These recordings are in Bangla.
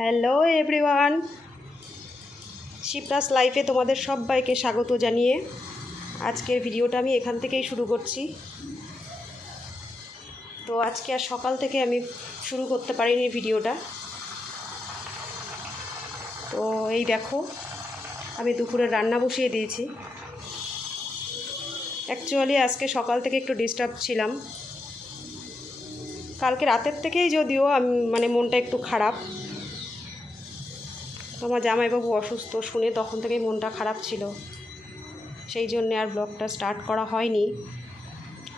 হ্যালো এভরিওয়ান শিপ্রাস লাইফে তোমাদের সবাইকে স্বাগত জানিয়ে আজকের ভিডিওটা আমি এখান থেকেই শুরু করছি। তো আজকে আর সকাল থেকে আমি শুরু করতে পারিনি ভিডিওটা তো এই দেখো, আমি দুপুরে রান্না বসিয়ে দিয়েছি। অ্যাকচুয়ালি আজকে সকাল থেকে একটু ডিস্টার্ব ছিলাম। কালকে রাতের থেকেই যদিও আমি মানে মনটা একটু খারাপ। তোমার জামাইবাবু অসুস্থ, শুনে তখন থেকেই মনটা খারাপ ছিল। সেই জন্যে আর ব্লগটা স্টার্ট করা হয়নি।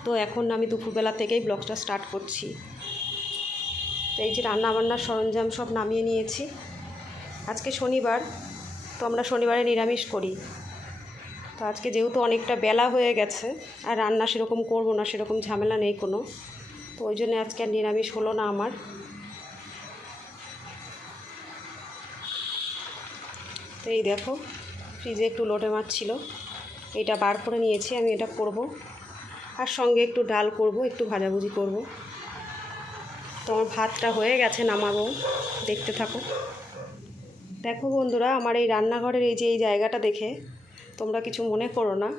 তো এখন আমি দুপুরবেলা থেকেই ব্লগটা স্টার্ট করছি। তো এই যে রান্নাবান্নার সরঞ্জাম সব নামিয়ে নিয়েছি। আজকে শনিবার, তো আমরা শনিবারে নিরামিষ করি। তো আজকে যেহেতু অনেকটা বেলা হয়ে গেছে, আর রান্না সেরকম করব না, সেরকম ঝামেলা নেই কোনো। তো ওই জন্য আজকে আর নিরামিষ হলো না আমার। তো এই দেখো, ফ্রিজে একটু লোটে মাছ ছিল। এটা বার করে নিয়েছি, আমি এটা করব। আর সঙ্গে একটু ডাল করব, একটু ভাজাভুজি করব। তো আমার ভাতটা হয়ে গেছে নামাবো, দেখতে থাকো। দেখো বন্ধুরা, আমার এই রান্নাঘরের এই যে এই জায়গাটা দেখে তোমরা কিছু মনে করো না।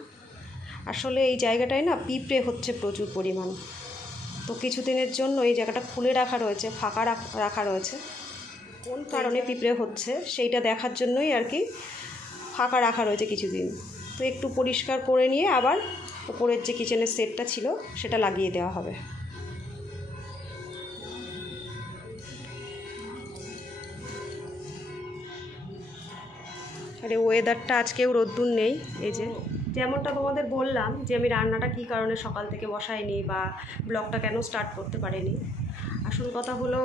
আসলে এই জায়গাটায় না পিঁপড়ে হচ্ছে প্রচুর পরিমাণ। তো কিছুদিনের জন্য এই জায়গাটা খুলে রাখা রয়েছে, ফাঁকা রাখ- রাখা রয়েছে। কোন কারণে পিঁপড়ে হচ্ছে সেইটা দেখার জন্যই আর কি ফাঁকা রাখা রয়েছে কিছুদিন। তো একটু পরিষ্কার করে নিয়ে আবার উপরের যে কিচেনের সেটটা ছিল সেটা লাগিয়ে দেওয়া হবে। আরে ওয়েদারটা আজকেও রোদ্দুর নেই, এই যে। যেমনটা তোমাদের বললাম যে আমি রান্নাটা কী কারণে সকাল থেকে বসাইনি বা ব্লগটা কেন স্টার্ট করতে পারিনি, আসল কথা হলো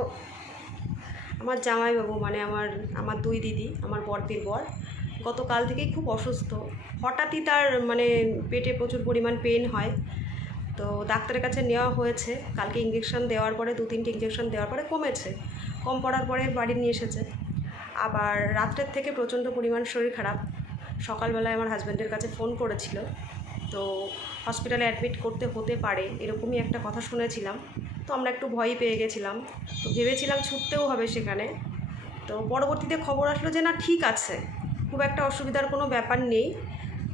আমার জামাইবাবু মানে আমার আমার দুই দিদি, আমার বড়দির বর, গতকাল থেকেই খুব অসুস্থ। হঠাৎই তার মানে পেটে প্রচুর পরিমাণ পেন হয়। তো ডাক্তারের কাছে নেওয়া হয়েছে। কালকে ইঞ্জেকশন দেওয়ার পরে, দু তিনটে ইঞ্জেকশন দেওয়ার পরে কমেছে। কম পড়ার পরে বাড়ি নিয়ে এসেছে। আবার রাত্রের থেকে প্রচণ্ড পরিমাণ শরীর খারাপ। সকালবেলায় আমার হাজব্যান্ডের কাছে ফোন করেছিল। তো হসপিটালে অ্যাডমিট করতে হতে পারে, এরকমই একটা কথা শুনেছিলাম। তো আমরা একটু ভয়ই পেয়ে গেছিলাম। তো ভেবেছিলাম ছুটতেও হবে সেখানে। তো পরবর্তীতে খবর আসলো যে না ঠিক আছে খুব একটা অসুবিধার কোনো ব্যাপার নেই।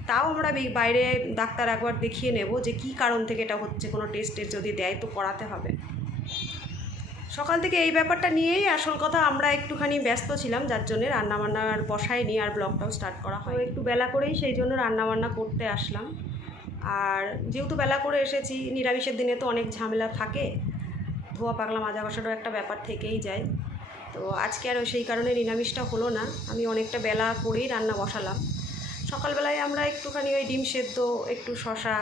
তাও আমরা বাইরে ডাক্তার একবার দেখিয়ে নেব যে কী কারণ থেকে এটা হচ্ছে কোনো টেস্টের যদি দেয় তো করাতে হবে। সকাল থেকে এই ব্যাপারটা নিয়েই আসল কথা আমরা একটুখানি ব্যস্ত ছিলাম যার জন্য রান্নাবান্না আর বসাইনি আর ব্লগটাও স্টার্ট করা হয় একটু বেলা করেই সেই জন্য রান্নাবান্না করতে আসলাম। আর যেহেতু বেলা করে এসেছি নিরামিষের দিনে তো অনেক ঝামেলা থাকে ধোয়া পাগলা মাজা কষারও একটা ব্যাপার থেকেই যায়। তো আজকে আর সেই কারণে নিরামিষটা হলো না। আমি অনেকটা বেলা করেই রান্না বসালাম। সকালবেলায় আমরা একটুখানি ওই ডিম সেদ্ধ, একটু শশা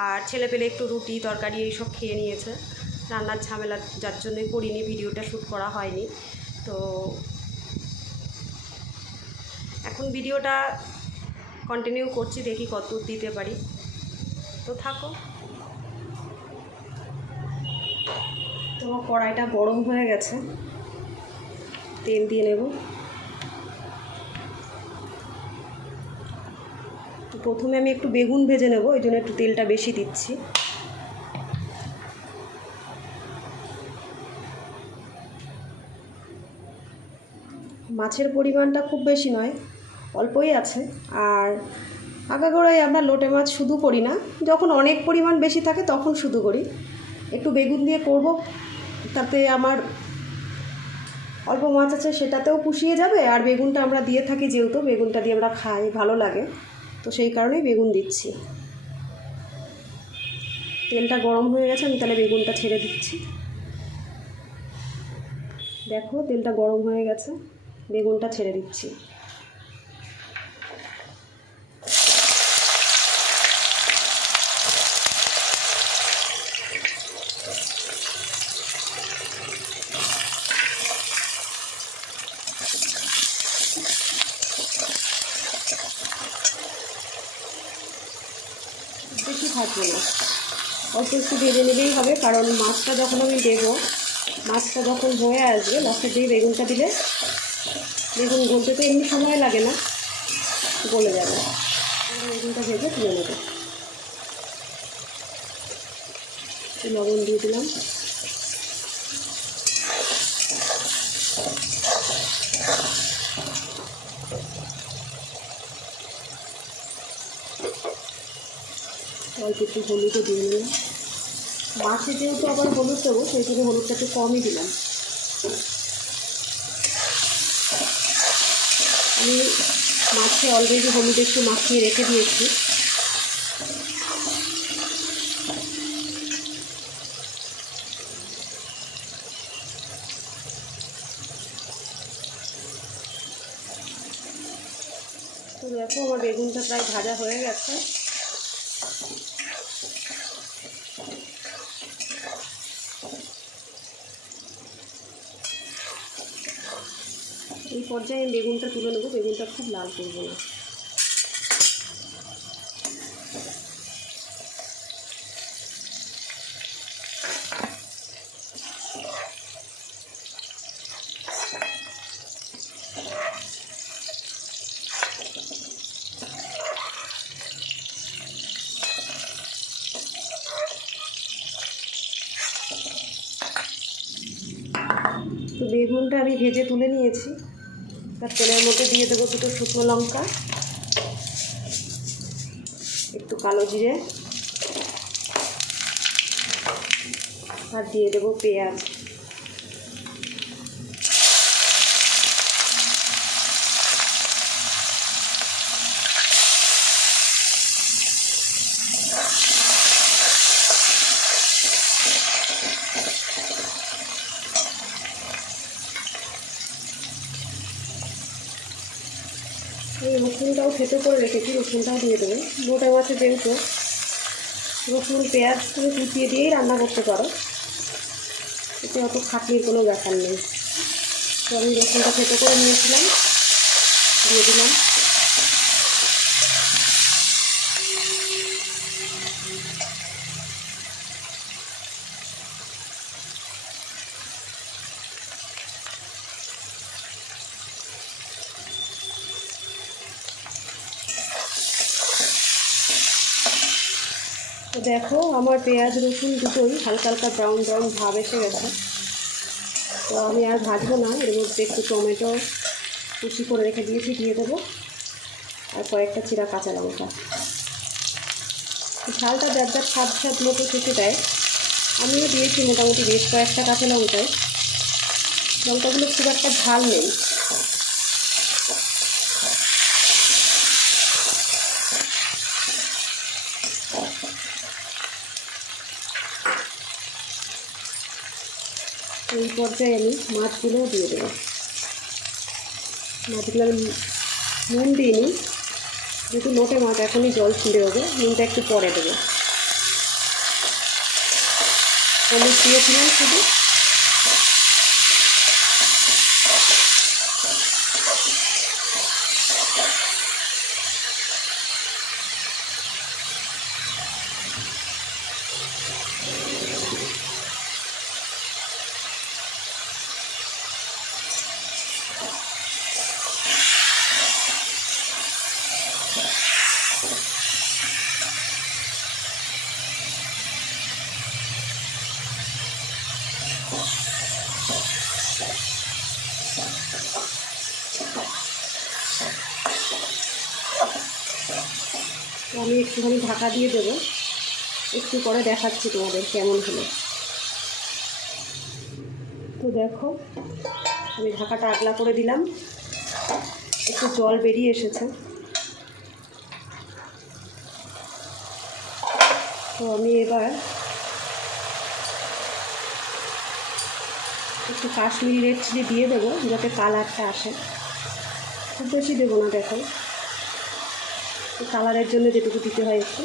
আর ছেলে পেলে একটু রুটি, তরকারি এইসব খেয়ে নিয়েছে। রান্নার ঝামেলা যার জন্যই করিনি, ভিডিওটা শ্যুট করা হয়নি। তো এখন ভিডিওটা কন্টিনিউ করছি, দেখি কত দিতে পারি। তো থাকো। তোমার কড়াইটা গরম হয়ে গেছে। তেল দিয়ে নেব। তো প্রথমে আমি একটু বেগুন ভেজে নেব, এই জন্য একটু তেলটা বেশি দিচ্ছি। মাছের পরিমাণটা খুব বেশি নয়, অল্পই আছে। আর আগাগোড়ায় আমরা লোটে মাছ শুধু করি না, যখন অনেক পরিমাণ বেশি থাকে তখন শুধু করি। একটু বেগুন দিয়ে করব তাতে আমার অল্প মাছ আছে সেটাতেও পুষিয়ে যাবে, আর বেগুনটা আমরা দিয়ে থাকি যেহেতু, বেগুনটা দিয়ে আমরা খাই, ভালো লাগে। তো সেই কারণেই বেগুন দিচ্ছি। তেলটা গরম হয়ে গেছে, আমি তাহলে বেগুনটা ছেড়ে দিচ্ছি। দেখো, তেলটা গরম হয়ে গেছে, বেগুনটা ছেড়ে দিচ্ছি। থাকবে না অল্প একটু ভেজে নিলেই হবে, কারণ মাছটা যখন আমি দেবো, মাছটা যখন হয়ে আসবে লাস্টের দিয়ে বেগুনটা দিলে, বেগুন গলতে তো এমনি সময় লাগে না, গলে যাবে। বেগুনটা ভেজে তুলে নেব। লবণ দিয়ে দিলাম। অল্প একটু হলুদও দিয়ে নিলাম। মাছে যেহেতু আবার হলুদ দেবো, সেই জন্য হলুদটা একটু কমই দিলাম। আমি মাছে অলরেডি হলুদ একটু মাখিয়ে রেখে দিয়েছি। তো দেখো আমার বেগুনটা প্রায় ভাজা হয়ে গেছে। এই পর্যায়ে আমি বেগুনটা তুলে নেব। বেগুনটা খুব লাল করব না। বেগুনটা আমি ভেজে তুলে নিয়েছি। তার তেলের মধ্যে দিয়ে দেবো দুটো শুকনো লঙ্কা, একটু কালো জিরে, আর দিয়ে দেবো পেঁয়াজ এই রসুনটাও থেতো করে রেখেছি, রসুনটাও দিয়ে দেবো। গোটা মাছে যেহেতু রসুন, পেঁয়াজ তুমি কুচিয়ে দিয়েই রান্না করতে পারো। এতে অত খাটনির কোনো ব্যাপার নেই। তো আমি রসুনটা থেতো করে নিয়েছিলাম, দিয়ে দিলাম। দেখো, আমার পেঁয়াজ, রসুন দুটোই হালকা হালকা ব্রাউন ব্রাউন ভাব এসে গেছে। তো আমি আর ভাজবো না, এর মধ্যে একটু টমেটো কুচি করে রেখে দিয়েছি, দিয়ে দেবো। আর কয়েকটা চিরা কাঁচা লঙ্কা। ঝালটা যার যার স্বাদ স্বাদ মতো খেতে দেয়। আমিও দিয়েছি মোটামুটি বেশ কয়েকটা কাঁচা লঙ্কায়। লঙ্কাগুলো খুব একটা ঝাল নেই। পর্যায়ে আমি মাছগুলো দিয়ে দেবো। মাছগুলো আমি নুন দিইনি যেহেতু মোটে মাছ, এখনই জল ছিঁড়ে হবে নুনটা একটু পরে দেবো। হলুদ দিয়েছিলাম শুধু। আমি একটুখানি ঢাকা দিয়ে দেবো। একটু পরে দেখাচ্ছি তোমাদের কেমন হলো। তো দেখো, আমি ঢাকাটা আগলা করে দিলাম। একটু জল বেরিয়ে এসেছে। তো আমি এবার একটু কাশ্মীরি রেড চিলি দিয়ে দেবো, যাতে কালারটা আসে। খুব বেশি দেবো না, দেখো। কালারের জন্য যেটুকু দিতে হয় একটু।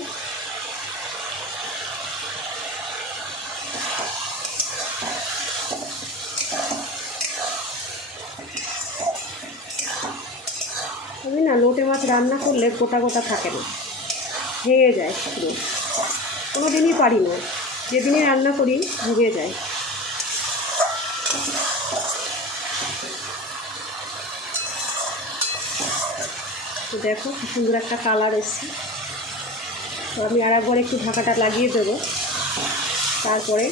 না, লোটে মাছ রান্না করলে গোটা গোটা থাকে না। ভেঙে যায় কোনো দিনই পারি না। যেদিনই রান্না করি, ভেঙে যায়। তো দেখো সুন্দর একটা কালার এসছে। তো আমি আর একবার একটু ঢাকাটা লাগিয়ে দেবো। তারপরে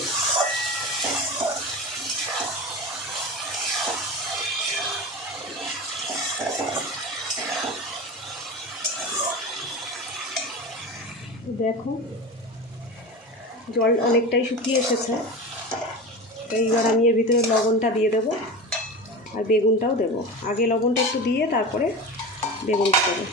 দেখো, জল অনেকটাই শুকিয়ে এসেছে। তো এইবার আমি এর ভিতরে লবণটা দিয়ে দেবো আর বেগুনটাও দেবো। আগে লবণটা একটু দিয়ে তারপরে বেগুনটা দেবো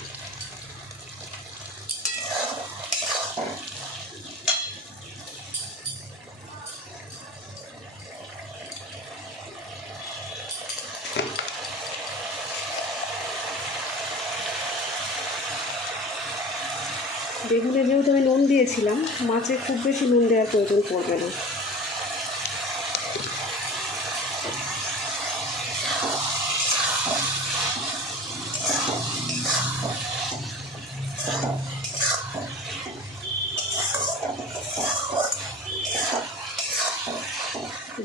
বেগুনে যেহেতু আমি নুন দিয়েছিলাম, মাছে খুব বেশি নুন দেওয়ার প্রয়োজন পড়বে না।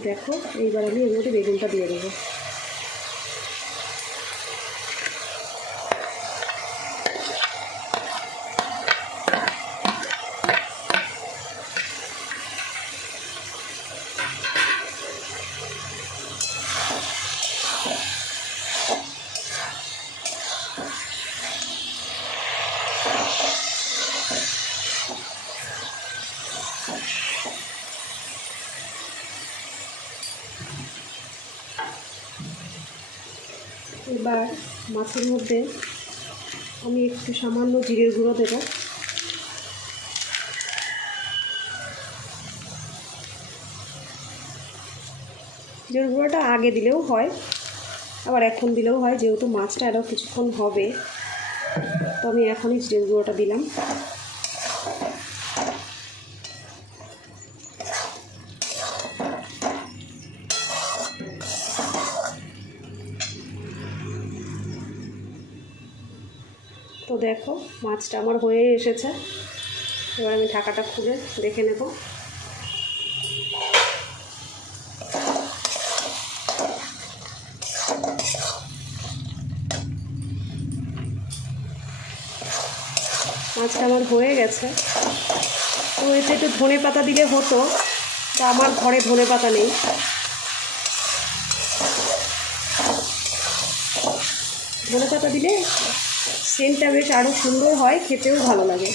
দেখো এইবার আমি এর মধ্যে বেগুনটা দিয়ে দেবো। এবার মাছের মধ্যে আমি একটু সামান্য জিরের গুঁড়ো দেব। জিরের গুঁড়োটা আগে দিলেও হয়, আবার এখন দিলেও হয়, যেহেতু মাছটা আরও কিছুক্ষণ হবে। তো আমি এখনই জিরের গুঁড়োটা দিলাম। দেখো, মাছটা আমার হয়েই এসেছে। এবার আমি ঢাকাটা খুলে দেখে নেব। মাছটা আমার হয়ে গেছে। তো এতে একটু ধনে পাতা দিলে হতো, তা আমার ঘরে ধনে পাতা নেই। ধনে পাতা দিলে সেন্টটা বেশ আরও সুন্দর হয়, খেতেও ভালো লাগে।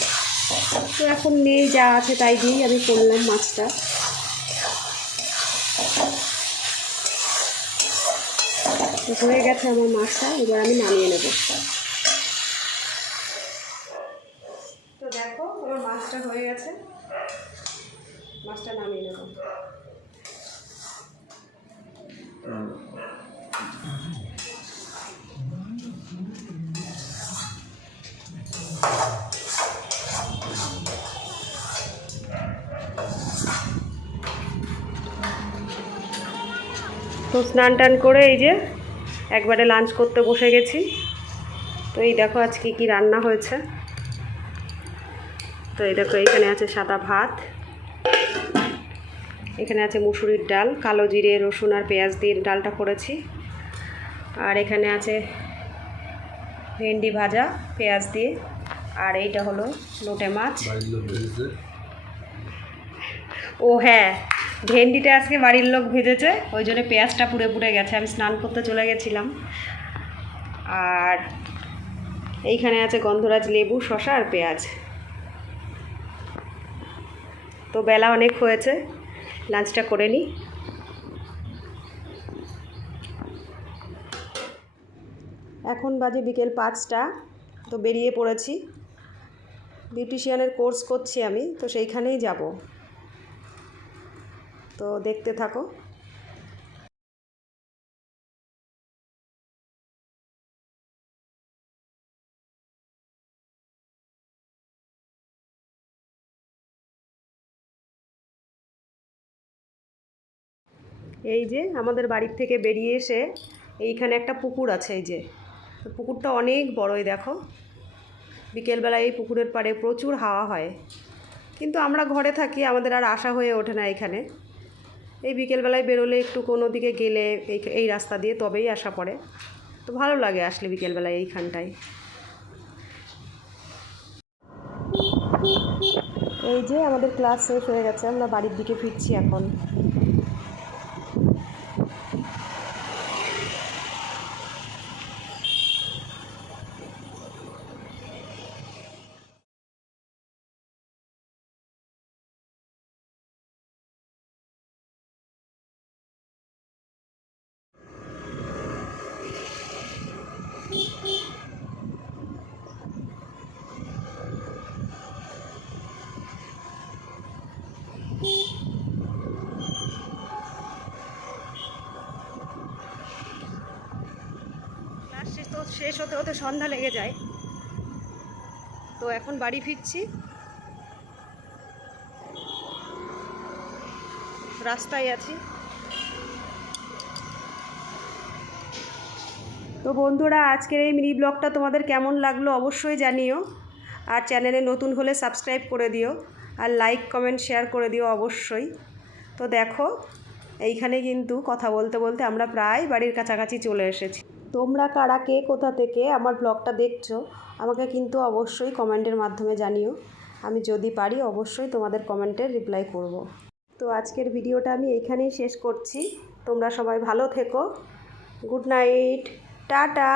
তো এখন নেই, যা আছে তাই দিয়েই আমি করলাম মাছটা। হয়ে গেছে আমার মাছটা, এবার আমি নামিয়ে নেব। তো দেখো মাছটা হয়ে গেছে। মাছটা নামিয়ে নেব। তো স্নান টান করে এই যে একবারে লাঞ্চ করতে বসে গেছি। তো এই দেখো আজকে কি রান্না হয়েছে। তো এই দেখো এখানে আছে সাদা ভাত। এখানে আছে মুসুরির ডাল কালো জিরে রসুন আর পেঁয়াজ দিয়ে ডালটা করেছি। আর এখানে আছে ভেন্ডি ভাজা পেঁয়াজ দিয়ে। আর এইটা হলো লোটে মাছ। ও হ্যাঁ ভেন্ডিটা আজকে বাড়ির লোক ভেজেছে, ওই জন্য পেঁয়াজটা পুড়ে পুড়ে গেছে, আমি স্নান করতে চলে গেছিলাম। আর এইখানে আছে গন্ধরাজ লেবু শশা আর পেঁয়াজ। তো বেলা অনেক হয়েছে, লাঞ্চটা করে নিই এখন বাজে বিকেল পাঁচটা, তো বেরিয়ে পড়েছি। বিউটিশিয়ানের কোর্স করছি আমি, তো সেইখানেই যাব। তো দেখতে থাকো। এই যে আমাদের বাড়ির থেকে বেরিয়ে এসে এইখানে একটা পুকুর আছে, এই যে। পুকুরটা অনেক বড়ই, দেখো। বিকেলবেলায় এই পুকুরের পাড়ে প্রচুর হাওয়া হয়। কিন্তু আমরা ঘরে থাকি, আমাদের আর আশা হয়ে ওঠে না এখানে এই বিকেলবেলায় বেরোলে একটু কোনো দিকে গেলে এই এই রাস্তা দিয়ে তবেই আসা পড়ে। তো ভালো লাগে আসলে বিকেলবেলায় এইখানটায়। এই যে আমাদের ক্লাস শেষ হয়ে গেছে, আমরা বাড়ির দিকে ফিরছি এখন। শেষ হতে হতে সন্ধ্যা লেগে যায়। তো এখন বাড়ি ফিরছি। রাস্তায় আছি। তো বন্ধুরা, আজকের এই মিনি ব্লগটা তোমাদের কেমন লাগল অবশ্যই জানিও। আর চ্যানেলে নতুন হলে সাবস্ক্রাইব করে দিও। আর লাইক, কমেন্ট, শেয়ার করে দিও অবশ্যই। তো দেখো, এইখানে কিন্তু কথা বলতে বলতে আমরা প্রায় বাড়ির কাছাকাছি চলে এসেছি। তোমরা কারা, কে কোথা থেকে আমার ব্লগটা দেখছ, আমাকে কিন্তু অবশ্যই কমেন্টের মাধ্যমে জানিও। আমি যদি পারি অবশ্যই তোমাদের কমেন্টের রিপ্লাই করব। তো আজকের ভিডিওটা আমি এইখানেই শেষ করছি। তোমরা সবাই ভালো থেকো। Good night. টাটা।